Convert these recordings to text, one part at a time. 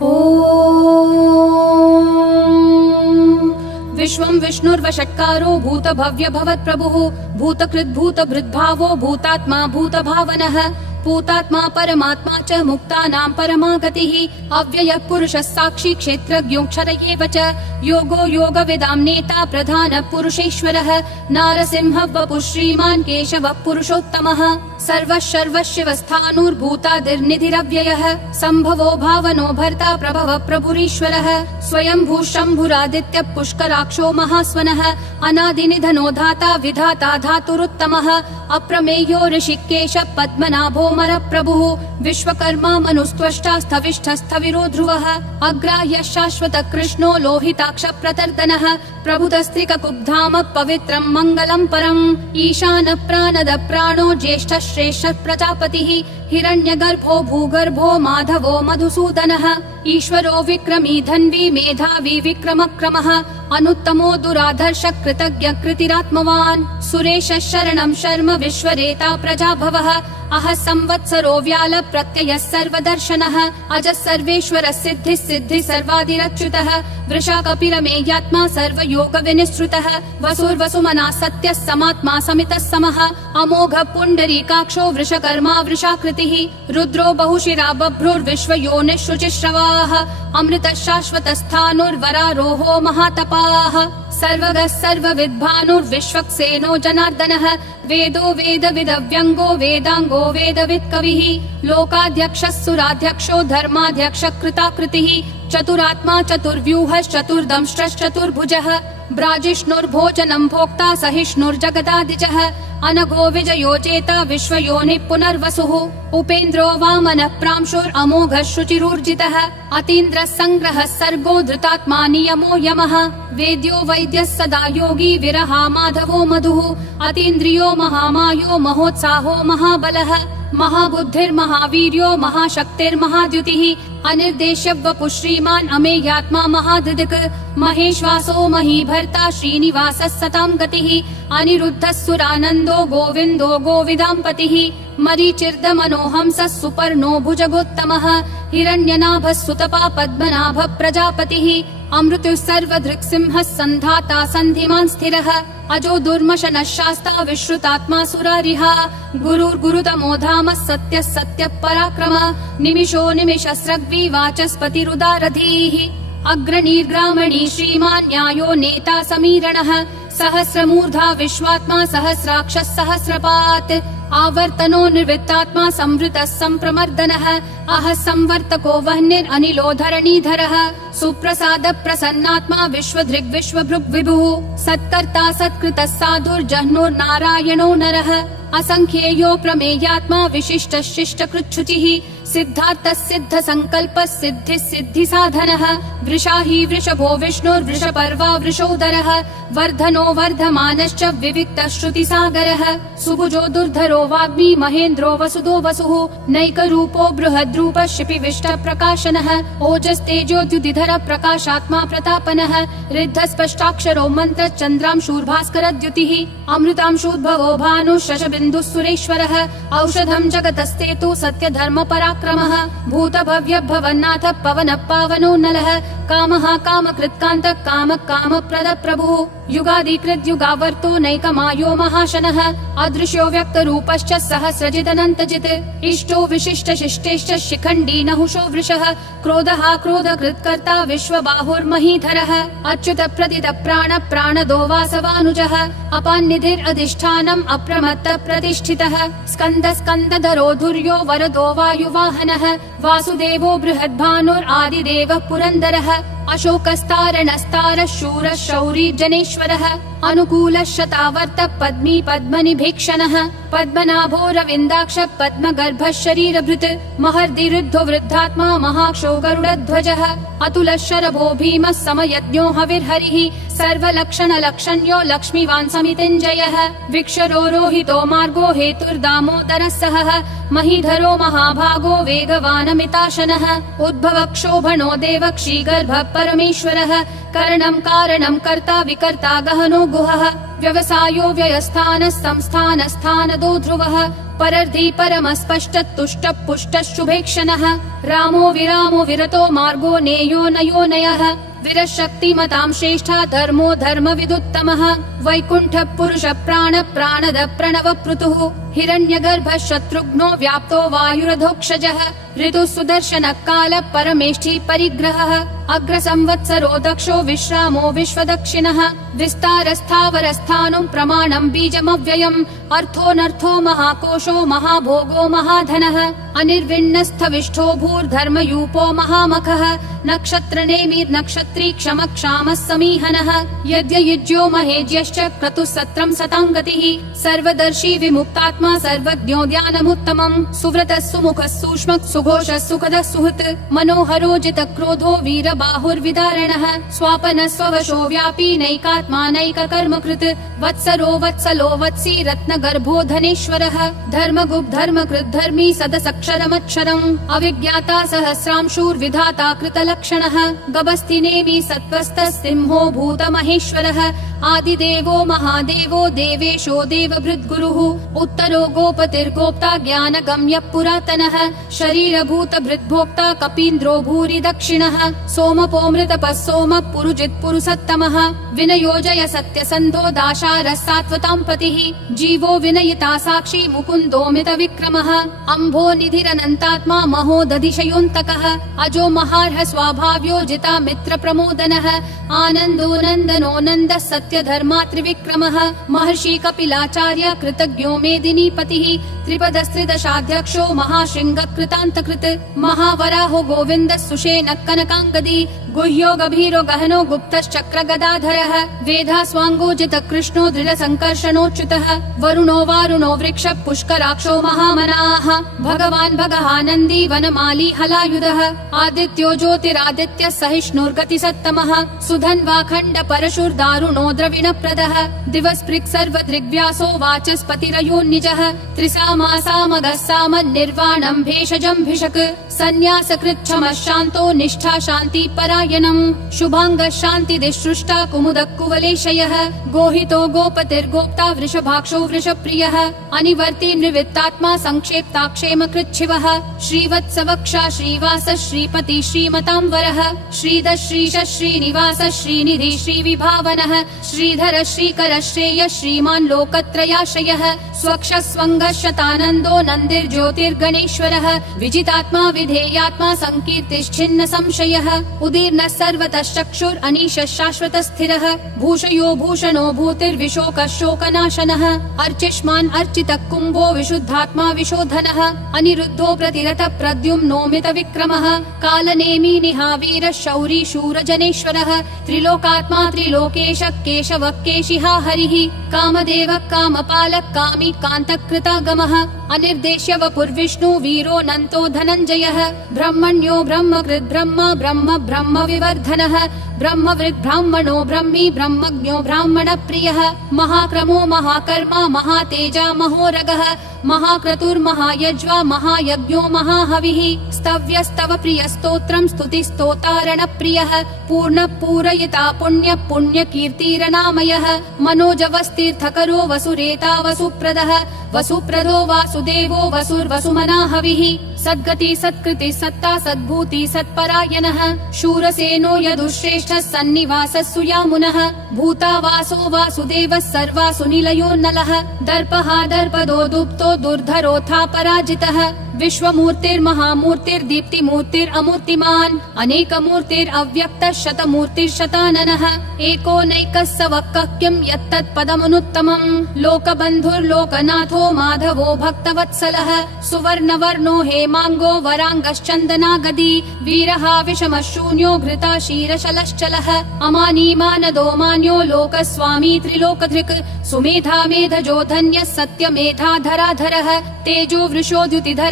विश्वं विष्णुर्वषट्कारो भूतभव्य भवत्प्रभुः भूतकृद्भूतभृद्भावो भूतात्मा भूतभावनः भूतात्मा परमात्मा च मुक्तानां परमा गतिः अव्ययः पुरुषः साक्षी क्षेत्रज्ञोऽक्षर एव च योगो योगविदां नेता प्रधानः पुरुषेश्वरः नारसिंहः वपुः श्रीमान् केशवः पुरुषोत्तमः सर्वः सर्वशिवस्थाणुर्भूतादिर्निधिरव्ययः सम्भवो भावनो भर्ता प्रभवः प्रभुरीश्वरः स्वयंभूः शम्भुरादित्यः पुष्कराक्षो महास्वनः अनादिनिधनो धाता विधाता धातुरुत्तमः अप्रमेयो ऋषिकेशः पद्मनाभो मरप्रभुः विश्वकर्मा मनुस्त्वष्टा स्थविष्ठस्थविरो ध्रुवः अग्राह्यः शाश्वतः कृष्णो लोहिताक्ष प्रतर्दनः प्रभुतस्त्रिककुब्धाम पवित्रं मङ्गलं परम् ईशानः प्राणदः प्राणो ज्येष्ठः श्रेष्ठः प्रजापतिः हिरण्यगर्भो भूगर्भो माधवो मधुसूदनः ईश्वरो विक्रमी धन्वी मेधावी विक्रमक्रमः अनुत्तमो दुराधर्ष कृतज्ञ कृतिरात्मवान् सुरेशः शरणं शर्म विश्वरेता प्रजाभवः अहः संवत्सरो व्याल प्रत्ययः सर्वदर्शनः अजः सर्वेश्वरः सिद्धिः सिद्धिः सर्वादिरच्युतः वृषा कपिरमेयात्मा सर्वयोग विनिश्रुतः वसुर्वसुमना सत्यः समात्मा समितः समः अमोघः पुण्डरीकाक्षो वृषकर्मा वृषाकृतिः रुद्रो बहुशिरा बभ्रुर्विश्वयोनिः शुचिश्रवाः अमृतः शाश्वतस्थाणुर्वरारोहो महातपाः सर्वगः सर्वविद्भानुर्विश्वक्सेनो जनार्दनः वेदो वेदविदव्यङ्गो वेदाङ्गो वेदवित्कविः लोकाध्यक्षः सुराध्यक्षो धर्माध्यक्षः कृताकृतिः चतुरात्मा चतुर्व्यूहश्चतुर्दंष्ट्रश्चतुर्भुजः ब्राजिष्णुर्भोजनं भोक्ता सहिष्णुर्जगदादिजः अनघो विजयो जेता विश्वयोनिः पुनर्वसुः उपेन्द्रो वामनः प्रांशुरमोघः शुचिरूर्जितः अतीन्द्रः सङ्ग्रहः सर्गो धृतात्मा नियमो यमः वेद्यो वैद्यः सदा योगी विरहा माधवो मधुः अतीन्द्रियो महामायो महोत्साहो महाबलः महाबुद्धिर्महावीर्यो महाशक्तिर्महाद्युतिः अनिर्देश्य वपुः श्रीमान् अमेयात्मा महादृक् महेश्वासो महीभर्ता श्रीनिवासः सतां गतिः अनिरुद्धः सुरानन्दो गोविन्दो गोविदाम्पतिः मरीचिर्दमनोहंसः सुपर्णो भुजगोत्तमः हिरण्यनाभः सुतपा पद्मनाभः प्रजापतिः अमृतुः सर्वदृक्सिंहः सन्धाता सन्धिमान् स्थिरः अजो दुर्मशनः शास्ता विश्रुतात्मा सुरारिः गुरुर्गुरुतमो धामः सत्यः सत्यः पराक्रमः निमिषो निमिषस्रग्वी वाचस्पतिरुदारधीः अग्रणीर्ग्रामणी श्रीमान् न्यायो नेता समीरणः सहस्रमूर्धा विश्वात्मा सहस्राक्षः सहस्रपात् आवर्तनो निर्वृत्तात्मा संवृतः सम्प्रमर्दनः अहः संवर्तको वह्निरनिलो धरणीधरः सुप्रसाद प्रसन्नात्मा विश्वधृग् विश्वभृग् विभुः सत्कर्ता सत्कृतः साधुर्जह्नुर्नारायणो नरः असंख्येयो प्रमेयात्मा विशिष्टः शिष्टकृच्छुचिः सिद्धार्थः सिद्ध संकल्पः सिद्धिः सिद्धि साधनः वृषाही वृषभो विष्णुर्वृषपर्वा वृषोदरः वर्धनो वर्धमानश्च विविक्तः श्रुतिसागरः सुभुजो दुर्धरो वाग्मी महेन्द्रो वसुदो वसुः नैकरूपो बृहद्रूपः शिपिविष्ट प्रकाशनः ओजस्तेजोद्युतिधर प्रकाशात्मा प्रतापनः ऋद्धस्पष्टाक्षरो मन्त्र चन्द्रांशूर्भास्करद्युतिः अमृतांशूद्भवो भानुः शशबिन्दुः सुरेश्वरः औषधं जगतस्तेतु सत्यधर्म पराक्रमः भूतभव्य भवन्नाथ पवनः पावनो नलः कामः कामकृत्कान्तः कामः कामप्रद प्रभुः युगादिकृत् युगावर्तो नैकमायो महाशनः अदृश्यो व्यक्तरूपश्च सहस्रजिदनन्तजित् इष्टो विशिष्ट शिष्टेश्च शिखण्डी नहुषो वृषः क्रोधः क्रोधकृत्कर्ता विश्वबाहुर्महीधरः अच्युत प्रदित प्राण प्राणदो वासवानुजः अपान्निधिरधिष्ठानम् अप्रमत्त प्रतिष्ठितः स्कन्द स्कन्दधरो धुर्यो वरदो वायुवाहनः वासुदेवो बृहद्भानुरादिदेवः पुरन्दरः अशोकस्तारणस्तारः शूरः शौरी जनेश्वरः अनुकूलः शतावर्त पद्मी पद्मनिभीक्षणः पद्मनाभो रविन्दाक्ष पद्मगर्भः शरीरभृत् महर्दिरुद्धो वृद्धात्मा महाक्षो गरुडध्वजः अतुलः शरभो भीमः समयज्ञो हविर्हरिः सर्वलक्षणलक्षण्यो लक्ष्मीवान् समितिञ्जयः विक्षरो रोहितो मार्गो हेतुर्दामोदरः सहः महीधरो महाभागो वेगवानमिताशनः उद्भवक्षोभणो देवक्षीगर्भः परमेश्वरः करणं कारणं कर्ता विकर्ता गहनो गुहः व्यवसायो व्ययस्थानः संस्थानस्थानदो ध्रुवः परर्धि परमस्पष्ट तुष्ट पुष्ट शुभेक्षणः रामो विरामो विरतो मार्गो नेयो नयो नयः विरशक्तिमतां श्रेष्ठा धर्मो धर्मविदुत्तमः वैकुण्ठ पुरुष प्राण प्राणद प्रणव पृथुः हिरण्यगर्भ शत्रुघ्नो व्याप्तो वायुरधोक्षजः ऋतु सुदर्शन काल परमेष्ठी परिग्रहः अग्र संवत्सरो दक्षो विश्रामो विश्वदक्षिणः विस्तारस्थावरस्थानं प्रमाणं बीजमव्ययम् अर्थोऽनर्थो महाकोशो महाभोगो महाधनः अनिर्विण्णस्थविष्ठो भूर्धर्मयूपो महामखः नक्षत्रनेमि नक्षत्री क्षम क्षामः समीहनः यज्ञयुज्यो महेज्यश्च क्रतुः सत्रं सताङ्गतिः सर्वदर्शी विमुक्तात्मा सर्वज्ञो ध्यानमुत्तमम् सुव्रतः सुमुखः सूक्ष्मः सुघोषः सुखदः सुहृत् मनोहरो जितक्रोधो वीरबाहुर्विदारणः स्वापनः स्ववशो व्यापी नैकात्मा नैककर्मकृत् वत्सरो वत्सलो वत्सी रत्नगर्भो धनेश्वरः धर्मगुप् धर्मकृत् धर्मी सदसक्षरमक्षरम् अविज्ञाता सहस्रांशूर्विधाता कृतलक्षणः गभस्तिनेमि सत्त्वस्तः सिंहो भूतमहेश्वरः आदिदेवो महादेवो देवेशो देवभृद्गुरुः उत्तरो गोपतिर्गोप्ता ज्ञानगम्यः पुरातनः शरीरभूत भृद्भोक्ता कपीन्द्रो भूरि दक्षिणः सोमपोमृतपः सोमः पुरुजित् पुरुषोत्तमः विनयोजय सत्यसन्धो दाशारः सात्वतां पतिः जीवो विनयिता साक्षी मुकुन्दोमित विक्रमः अम्भो निधिरनन्तात्मा महोदधिशयोऽन्तकः अजो महार्ह स्वाभाव्यो जिता मित्र प्रमोदनः आनन्दो नन्दनो नन्दः सत्य धर्मा त्रिविक्रमः महर्षि कपिलाचार्य कृतज्ञो मेदिनीपतिः त्रिपदस्त्रिदशाध्यक्षो महाशृङ्ग कृतान्तकृत् महावराहो गोविन्दः सुषेणः कनकाङ्गदी गुह्यो गभीरो गहनो गुप्तश्चक्र गदाधरः वेधास्वाङ्गोजित कृष्णो दृढसङ्कर्षणोच्युतः वरुणो वारुणो वृक्ष पुष्कराक्षो महामनाः भगवान् भगहानन्दी वनमाली हलायुधः आदित्यो ज्योतिरादित्यः सहिष्णुर्गतिसत्तमः सुधन्वाखण्ड परशुर्दारुणो द्रविणप्रदः दिवस्पृक् सर्वदृग्व्यासो वाचस्पतिरयोन्निजः त्रिसामासामगः सामन्निर्वाणं भेषजं भिषक् सन्न्यासकृच्छमः शान्तो निष्ठा शान्ति परायणम् शुभाङ्गः शान्तिदिसृष्टा कुमुदः कुवलेशयः गोहितो गोपतिर्गोप्ता वृषभाक्षो वृषप्रियः अनिवर्ति निवृत्तात्मा संक्षेप्ताक्षेमकृच्छिवः श्रीवत्सवक्षा श्रीवास श्रीपति श्रीमतां वरः श्रीधर श्रीश श्रीनिवास श्रीनिधि श्रीविभावनः श्रीधर श्रीकर श्रेय श्रीमान् लोकत्रयाश्रयः स्वक्ष स्वङ्गः शतानन्दो नन्दिर्ज्योतिर्गणेश्वरः विजितात्मा विधेयात्मा संकीर्तिश्छिन्न संशयः उदीर्णः सर्वतः चक्षुर् अनीशः शाश्वतः स्थिरः भूषयो भूषणो भूतिर्विशोकः शोकनाशनः अर्चिष्मान् अर्चितः कुम्भो विशुद्धात्मा विशोधनः अनिरुद्धो प्रतिरथ प्रद्युम्नोमित विक्रमः कालनेमी निहावीरः शौरी शूरजनेश्वरः त्रिलोकात्मा त्रिलोकेश केशवः केशिहा हरिः कामदेवः कामपालः कामी कान्तकृतागमः अनिर्देश्य वपुर्विष्णु वीरो नन्तो धनञ्जयः ब्रह्मण्यो ब्रह्मकृत् ब्रह्म ब्रह्म ब्रह्म विवर्धनः ब्रह्मवृद् ब्राह्मणो ब्रह्मी ब्रह्मज्ञो ब्राह्मण प्रियः महाक्रमो महाकर्मा महातेजा महोरगः महाक्रतुर्महायज्वा महायज्ञो महाहविः स्तव्यस्तव प्रिय स्तोत्रं स्तुतिस्तोतारण प्रियः पूर्ण पूरयिता पुण्य पुण्य कीर्तिरनामयः मनोजवस्तीर्थकरो वसुरेता वसुप्रदः वसुप्रदो वासुदेवो वसुर्वसुमना हविः सद्गति सत्कृति सत्ता सद्भूति सत्परायणः शूरसेनो यदुश्रेष्ठः सन्निवासः सुयामुनः भूतावासो वासुदेवः सर्वासु निलयोन्नलः दर्पः दर्पदो दुप्तो दुर्धरोऽथा पराजितः विश्वमूर्तिर्महामूर्तिर्दीप्तिमूर्तिरमूर्तिमान् अनेकमूर्तिरव्यक्तः शतमूर्तिर्शताननः एको नैकः सवक्कः किं यत्तत्पदमनुत्तमम् लोकबन्धुर्लोकनाथो माधवो भक्तवत्सलः सुवर्णवर्णो हेमाङ्गो वराङ्गश्चन्दनागदी वीरः विषमः शून्यो घृता क्षीरशलश्चलः अमानी मानदो मान्यो लोकस्वामी त्रिलोकधृक् सुमेधा मेधजो धन्यः सत्यमेधाधराधरः तेजो वृषोद्युतिधरः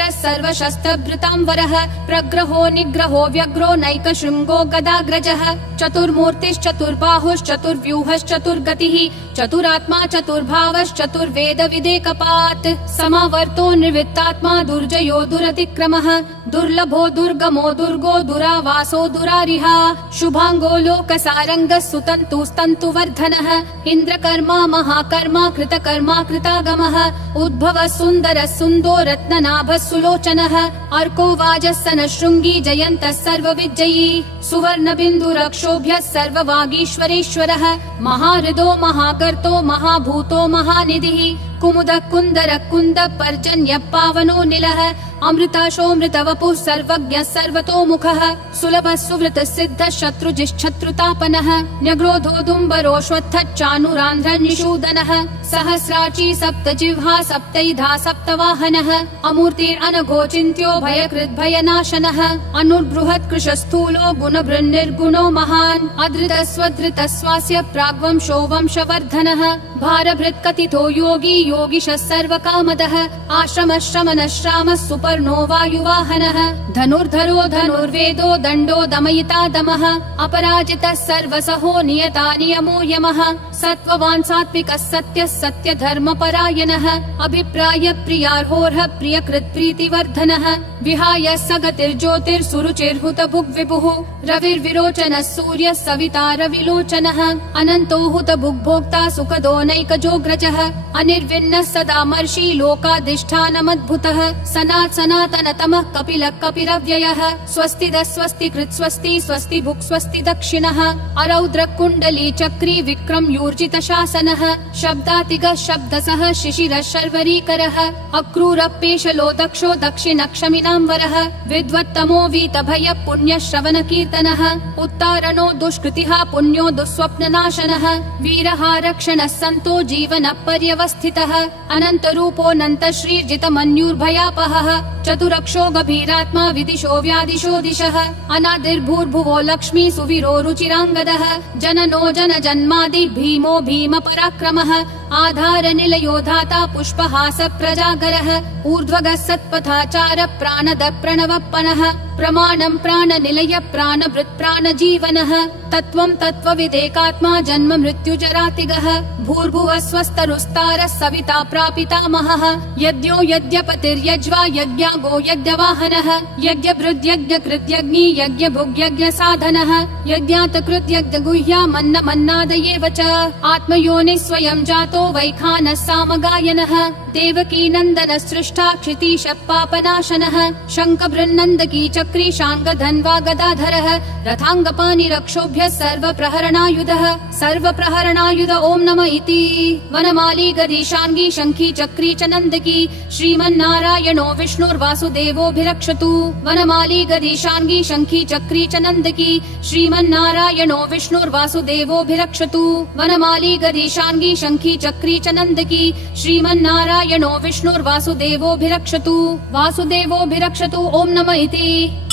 सर्वज्ञः सर्वशस्त्रभृतांवरः प्रग्रहो निग्रहो व्यग्रो नैकशृङ्गो गदाग्रजः चतुर्मूर्तिश्चतुर्बाहुश्चतुर्व्यूहश्चतुर्गतिः चतुरात्मा चतुर्भावश्चतुर्वेद विदेकपात् समावर्तो निर्वित्तात्मा दुर्जयो दुरतिक्रमः दुर्लभो दुर्गमो दुर्गो दुरावासो दुरारिहा शुभांगो लोकसारङ्गः सुतन्तुस्तन्तुवर्धनः इन्द्रकर्मा महाकर्मा कृतकर्मा कृतागमः उद्भवः सुन्दरः सुन्दो रत्ननाभः सुलोचनः अर्को वाजः शृङ्गी जयन्तः सर्वविजयी सुवर्णबिन्दुरक्षोभ्यः सर्ववागीश्वरेश्वरः महाहृदो महाकर्तो महाभूतो महानिधिः कुमुद कुन्दर कुन्द पर्जन्य पावनो निलः अमृताशोऽमृत वपुः सर्वज्ञः सर्वतोमुखः सुलभः सुवृतः सिद्धः शत्रुजिश्शत्रुतापनः न्यग्रोधोदुम्बरोऽश्वत्थश्चानुरान्ध्रनिषूदनः सहस्राची सप्तजिह्वा सप्तैधा सप्तवाहनः अमूर्तिरनघोचिन्त्यो भयकृद्भयनाशनः अनुर्बृहत्कृशस्थूलो गुणभृन्निर्गुणो महान् अधृतस्वधृतस्वास्य प्राग्वंशो वंशवर्धनः भारभृत्कथितो योगी योगिशः सर्वकामदः आश्रमः श्रमणः श्रामः सुपर्णो वायुवाहनः धनुर्धरो धनुर्वेदो दण्डो दमयिता दमः अपराजितः सर्वसहो नियता नियमो यमः सत्त्ववान् सात्विकः सत्यः सत्यधर्मपरायणः अभिप्राय प्रियार्होर्ह प्रियकृत् प्रीतिवर्धनः विहाय सगतिर्ज्योतिर्सुरुचिर्हुत भुग्विभुः रविर्विरोचनः सूर्यः सविता रविलोचनः अनन्तो हुत भुग्भोक्ता सुखदो नैकजोग्रजः अनिर्विन्नः सदा मर्षि लोकाधिष्ठानमद्भुतः सनातनतमः कपिलः कपिरव्ययः स्वस्तिदः स्वस्तिकृत् स्वस्ति स्वस्ति भुक् स्वस्ति दक्षिणः अरौद्र कुण्डली चक्री विक्रम यूर्जित शासनः शब्दातिगः शब्दसः शिशिरः शर्वरीकरः अक्रूरपेशलो दक्षो दक्षिणक्षमिनाम्बरः विद्वत्तमो वीतभय पुण्यश्रवण कीर्तनः उत्तारणो दुष्कृतिः पुण्यो दुःस्वप्ननाशनः वीरः रक्षणः सन्तो जीवनः पर्यवस्थितः अनन्तरूपोऽनन्त श्रीर्जितमन्युर्भयापहः चतुरक्षो गभीरात्मा विदिशो व्यादिशो दिशः अनादिर्भूर्भुवो लक्ष्मी सुवीरो रुचिराङ्गदः जननो जन जन्मादि भीमो भीम पराक्रमः आधार निलयो धाता पुष्पहास प्रजागरः ऊर्ध्वगः सत्पथाचार प्राणद प्रणवप्पनः प्रमाणं प्राणनिलय प्राणभृत् प्राणजीवनः तत्त्वं तत्त्वविदेकात्मा जन्म मृत्युजरातिगः भूर्भुवः स्वस्तरुस्तारः सविता प्रापितामहः यज्ञो यज्ञपतिर्यज्वा यज्ञागो यज्ञवाहनः यज्ञभृद्यज्ञकृत्यग्नि यज्ञभुग्यज्ञसाधनः यज्ञातकृत्यज्ञगुह्यामन्नमन्नादयेव च आत्मयोनिः स्वयं जातो वैखानः सामगायनः देवकी नन्दन सृष्टा क्षितीशः पापनाशनः शङ्खबृन्नन्दकी चक्री शाङ्गधन्वा गदाधरः रथाङ्गपाणिरक्षोभ्यः सर्वप्रहरणायुध ॐ नमः इति वनमाली गदीशाङ्गी शङ्खी चक्री च नन्दकी श्रीमन्नारायणो विष्णुर्वासुदेवोऽभिरक्षतु वनमाली गदीशाङ्गी शङ्खी चक्री च नन्दकी श्रीमन्नारायणो विष्णुर्वासुदेवोऽभिरक्षतु वनमाली गदीशाङ्गी शङ्खी चक्री च नन्दकी श्रीमन्नारायणो विष्णुर्वासुदेवोऽभिरक्षतु वासुदेवोऽभिरक्षतु ॐ नमः इति।